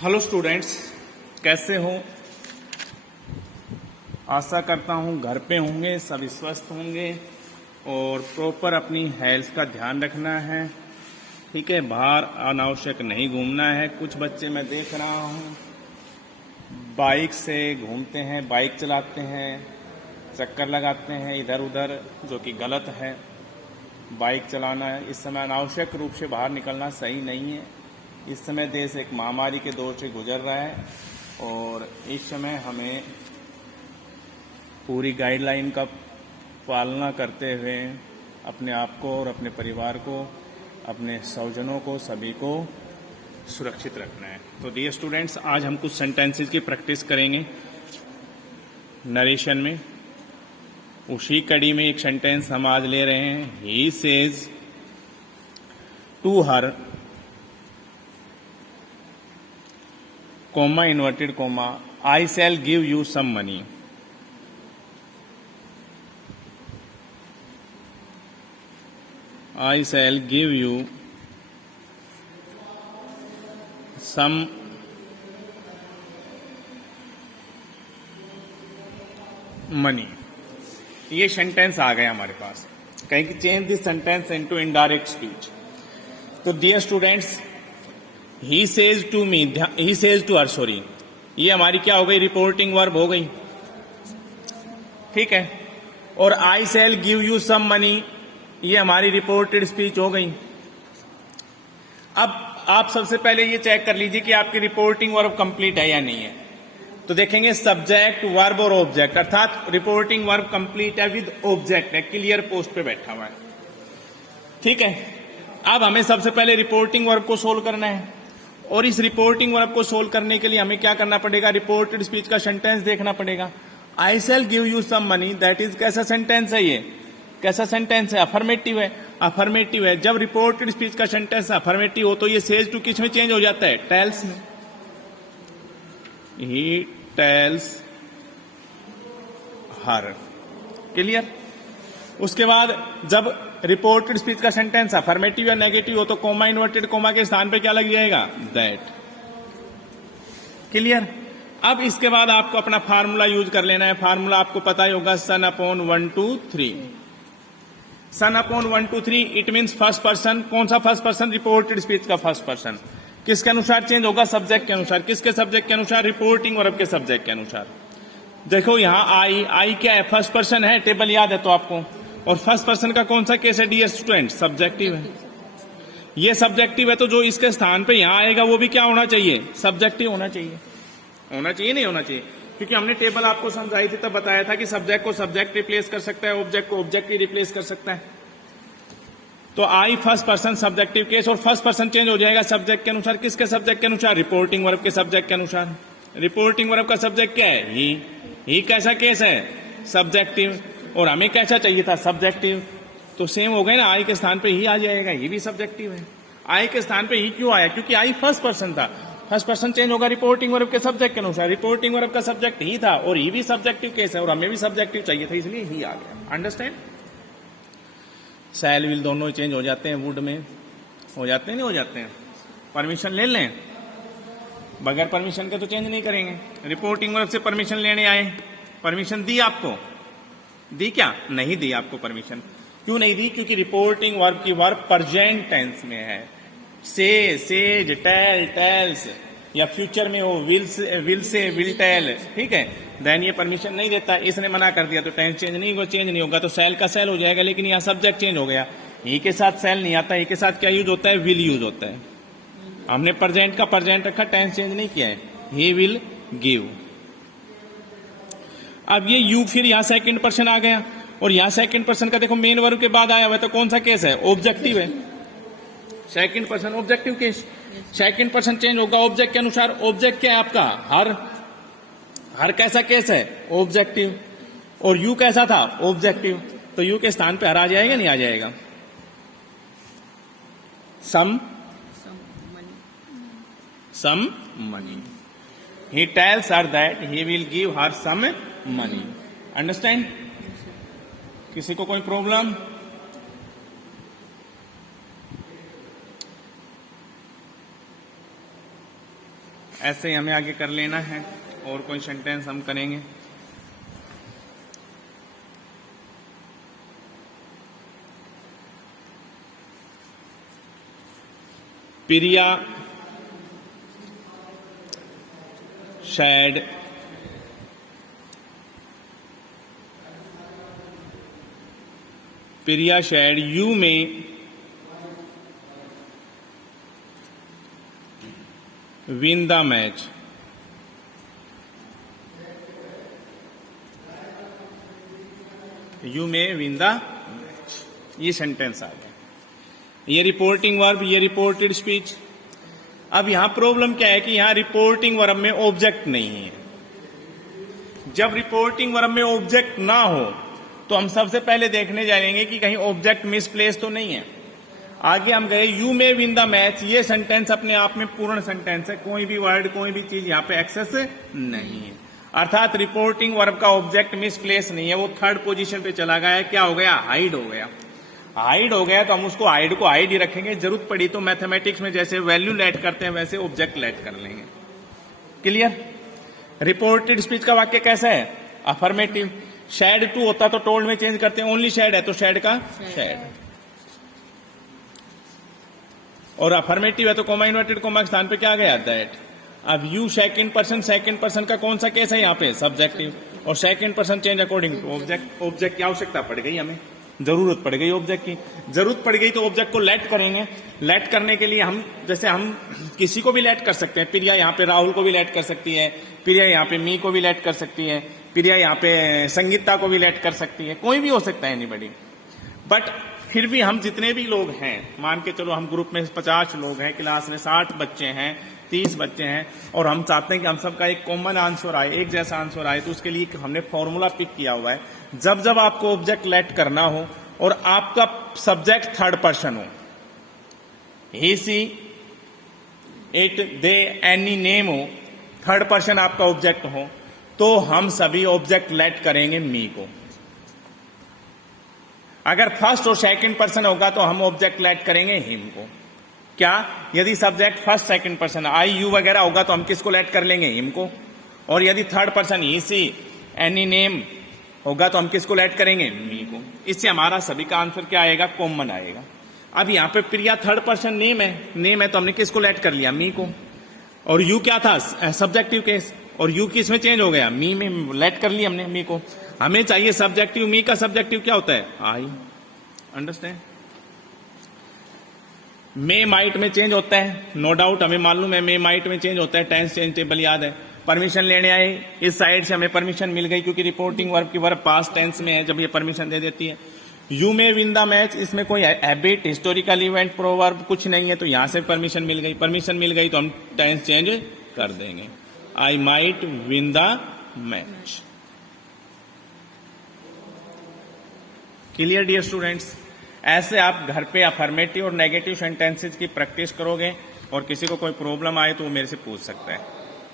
Hello students, कैसे हो? आशा करता हूँ घर पे होंगे, सभी स्वस्थ होंगे और प्रॉपर अपनी हेल्थ का ध्यान रखना है। ठीक है, बाहर अनावश्यक नहीं घूमना है। कुछ बच्चे मैं देख रहा हूँ बाइक से घूमते हैं, बाइक चलाते हैं, चक्कर लगाते हैं इधर उधर, जो कि गलत है। बाइक चलाना इस समय अनावश्यक रूप से बाहर निकलना सही नहीं है। इस समय देश एक महामारी के दौर से गुजर रहा है और इस समय हमें पूरी गाइडलाइन का पालना करते हुए अपने आप को और अपने परिवार को, अपने स्वजनों को, सभी को सुरक्षित रखना है। तो डियर स्टूडेंट्स, आज हम कुछ सेंटेंसेस की प्रैक्टिस करेंगे नरेशन में। उसी कड़ी में एक सेंटेंस हम आज ले रहे हैं। He says to her, comma inverted comma, I shall give you some money. I shall give you some money. ये सेंटेंस आ गया हमारे पास। कहीं कि change this sentence into indirect speech. तो dear students, he says to me, he says to her, sorry, ये हमारी क्या हो गई? रिपोर्टिंग वर्ब हो गई। ठीक है। और I shall give you some money, ये हमारी रिपोर्टेड स्पीच हो गई। अब आप सबसे पहले ये चेक कर लीजिए कि आपकी रिपोर्टिंग वर्ब कंप्लीट है या नहीं है। तो देखेंगे सब्जेक्ट, वर्ब और ऑब्जेक्ट, अर्थात रिपोर्टिंग वर्ब कंप्लीट है विद ऑब्जेक्ट है, क्लियर पोस्ट पे बैठा हुआ है। ठीक है। अब हमें सबसे पहले रिपोर्टिंग वर्ब को सोल्व करना है और इस रिपोर्टिंग वर्ब को सोल्व करने के लिए हमें क्या करना पड़ेगा? रिपोर्टेड स्पीच का सेंटेंस देखना पड़ेगा। I shall give you some money, that is कैसा सेंटेंस है? ये कैसा सेंटेंस है? अफर्मेटिव है। अफर्मेटिव है। जब रिपोर्टेड स्पीच का सेंटेंस अफर्मेटिव हो तो ये सेज टू किस में चेंज हो जाता है? टेल्स में। He tells her. क्लियर? उसके बाद जब रिपोर्टेड स्पीच का सेंटेंस अफर्मेटिव या नेगेटिव हो तो कोमा इन्वर्टेड कोमा के स्थान पे क्या लग जाएगा? दैट। क्लियर? अब इसके बाद आपको अपना फार्मूला यूज कर लेना है। फार्मूला आपको पता ही होगा, son upon 1 2 3। Son upon 1 2 3 it means first person. कौन सा फर्स्ट पर्सन? रिपोर्टेड स्पीच का फर्स्ट पर्सन। किसके अनुसार चेंज होगा? सब्जेक्ट के अनुसार। किसके सब्जेक्ट के अनुसार? रिपोर्टिंग वर्ब के सब्जेक्ट के अनुसार। देखो यहां आई क्या है? फर्स्ट पर्सन है, टेबल याद है तो आपको। और फर्स्ट पर्सन का कौन सा केस है डियर स्टूडेंट? सब्जेक्टिव है। ये सब्जेक्टिव है तो जो इसके स्थान पे यहां आएगा वो भी क्या होना चाहिए? सब्जेक्टिव होना चाहिए। होना चाहिए, नहीं होना चाहिए? क्योंकि हमने टेबल आपको समझाई थी तब बताया था कि सब्जेक्ट को सब्जेक्ट रिप्लेस कर सकता है, ऑब्जेक्ट को ऑब्जेक्ट ही रिप्लेस कर सकता है। तो आई फर्स्ट पर्सन सब्जेक्टिव केस, और फर्स्ट पर्सन चेंज हो जाएगा सब्जेक्ट के अनुसार। किसके सब्जेक्ट के अनुसार? रिपोर्टिंग वर्ब के सब्जेक्ट के अनुसार। रिपोर्टिंग वर्ब का सब्जेक्ट क्या है? ही कैसा केस है? सब्जेक्टिव। और हमें कैसा चाहिए था? सब्जेक्टिव। तो सेम हो गए ना, आई के स्थान पे ही आ जाएगा, ये भी सब्जेक्टिव है। आई के स्थान पे ही क्यों आया? क्योंकि आई फर्स्ट पर्सन था। फर्स्ट पर्सन चेंज होगा रिपोर्टिंग वर्ब के सब्जेक्ट के अनुसार। रिपोर्टिंग वर्ब का सब्जेक्ट ही था और ही भी सब्जेक्टिव केस है और हमें भी सब्जेक्टिव चाहिए था, इसलिए ही आ गया। अंडरस्टैंड? शैल विल दोनों चेंज हो जाते हैं, वुड में हो जाते हैं, नहीं हो जाते हैं? परमिशन ले लें, बगैर परमिशन के तो चेंज नहीं करेंगे। रिपोर्टिंग वर्ब से परमिशन लेने आए, परमिशन दी आपको? दी क्या? नहीं दी आपको परमिशन। क्यों नहीं दी? क्योंकि रिपोर्टिंग वर्ब की वर्ब प्रेजेंट टेंस में है। से, सेज, टेल, टेल्स, या फ्यूचर में हो विल से, विल टेल। ठीक है, देन ये परमिशन नहीं देता, इसने मना कर दिया तो टेंस चेंज नहीं होगा, चेंज नहीं होगा तो सेल का सेल हो जाएगा। लेकिन यहाँ सब्जेक्ट चेंज हो गया, ही के साथ सेल नहीं आता, ही के साथ क्या यूज होता है? विल यूज होता है। हमने प्रेजेंट का प्रेजेंट रखा, टेंस चेंज नहीं किया है। He will give. अब ये यू फिर यहां सेकंड पर्सन आ गया और यहां सेकंड पर्सन का देखो मेन वर्ब के बाद आया हुआ है, तो कौन सा केस है? ऑब्जेक्टिव है। Second person objective case. Second person change होगा ऑब्जेक्ट के अनुसार। ऑब्जेक्ट क्या है आपका? हर। हर कैसा केस है? ऑब्जेक्टिव। और यू कैसा था? ऑब्जेक्टिव। तो यू के स्थान पे हर आ जाएगा, नहीं आ जाएगा? Some money. He tells her that he will give her some money. Understand? किसी को कोई प्रॉब्लम? ऐसे ही हमें आगे कर लेना है। और कोई सेंटेंस हम करेंगे। प्रिया shared you may win the match। You may win the match, ये सेंटेंस आ गया। ये रिपोर्टिंग वर्ब, ये रिपोर्टेड स्पीच। अब यहां प्रॉब्लम क्या है कि यहां रिपोर्टिंग वर्ब में ऑब्जेक्ट नहीं है। जब रिपोर्टिंग वर्ब में ऑब्जेक्ट ना हो तो हम सबसे पहले देखने जाएंगे कि कहीं ऑब्जेक्ट मिसप्लेस तो नहीं है। आगे हम गए you may win the match, ये सेंटेंस अपने आप में पूर्ण सेंटेंस है, कोई भी वर्ड कोई भी चीज यहां पे एक्सेस नहीं है। अर्थात रिपोर्टिंग वर्ब का ऑब्जेक्ट मिसप्लेस नहीं है, वो थर्ड पोजीशन पे चला गया है। क्या हो गया? हाइड हो गया। हाइड हो गया तो हम उसको हाइड को हाइड ही रखेंगे। जरूरत पड़ी तो मैथमेटिक्स में जैसे वैल्यू लेट करते हैं वैसे ऑब्जेक्ट लेट कर लेंगे। क्लियर? रिपोर्टेड स्पीच का वाक्य कैसा है? अफर्मेटिव। शेड टू होता तो टोल्ड में चेंज करते हैं, ओनली शेड है तो शेड का शेड। और अफर्मेटिव है तो कोमा इन्वर्टेड कोमा के स्थान पे क्या गया? दैट। अब यू सेकंड पर्सन का कौन सा केस है यहाँ पे? सब्जेक्टिव। और second person change according to object. Object की आवश्यकता पड़ गई, हमें जरूरत पड़ गई ऑब्जेक्ट की। जरूरत पड़ गई तो ऑब्जेक्ट को लेट करेंगे। लेट करने के लिए हम जैसे हम किसी को भी लेट कर सकते हैं। प्रिया यहाँ पे राहुल को भी लेट कर सकती है, प्रिया यहाँ पे मी को भी लेट कर सकती है, प्रिया यहाँ पे संगीता को भी लेट कर सकती है, कोई भी हो सकता है एनीबॉडी। बट फिर भी हम जितने भी लोग हैं, मान के चलो हम ग्रुप में 50 लोग हैं, क्लास में 60 बच्चे हैं, 30 बच्चे हैं, और हम चाहते हैं कि हम सबका एक कॉमन आंसर आए, एक जैसा आंसर आए, तो उसके लिए हमने फॉर्मूला पिक किया हुआ है। जब जब आपको ऑब्जेक्ट लेट करना हो और आपका सब्जेक्ट थर्ड पर्सन हो, he she it they any name हो, थर्ड पर्सन आपका ऑब्जेक्ट हो, तो हम सभी ऑब्जेक्ट लेट करेंगे मी को। अगर फर्स्ट और सेकंड पर्सन होगा तो हम ऑब्जेक्ट लेट करेंगे हिम को। क्या? यदि subject first second person I you वगैरह होगा तो हम किसको लेट कर लेंगे? हिम को। और यदि थर्ड पर्सन ही सी एनी नेम होगा तो हम किसको लेट करेंगे? मी को। इससे हमारा सभी का आंसर क्या आएगा? कॉमन आएगा। अब यहाँ पे प्रिया थर्ड पर्सन नेम है तो हमने किसको लेट कर लिया? मी को। और यू क्या था? सब्जेक्टिव केस, और यू किस में चेंज हो गया? मी में लेट कर लिया हमने मी को। हमें चाहिए सब्जेक्टिव, मी का सब्जेक्टिव क्या होता है? आई। अंडरस्टैंड? मे माइट में चेंज होता है, नो डाउट हमें मालूम है मे माइट में चेंज होता है, टेंस चेंज टेबल याद है। परमिशन लेने आए, इस साइड से हमें परमिशन मिल गई क्योंकि रिपोर्टिंग वर्ब की वर्ब पास्ट टेंस में है जब ये परमिशन दे देती है। You may win the match, इसमें कोई हैबिट, हिस्टोरिकल इवेंट, प्रोवर्ब कुछ नहीं है, तो यहां से परमिशन मिल गई। परमिशन मिल गई तो हम टेंस चेंज कर देंगे, I might win the match. Clear dear students? ऐसे आप घर पे अफर्मेटिव और नेगेटिव सेंटेंसेस की प्रैक्टिस करोगे और किसी को कोई प्रॉब्लम आए तो वो मेरे से पूछ सकता है।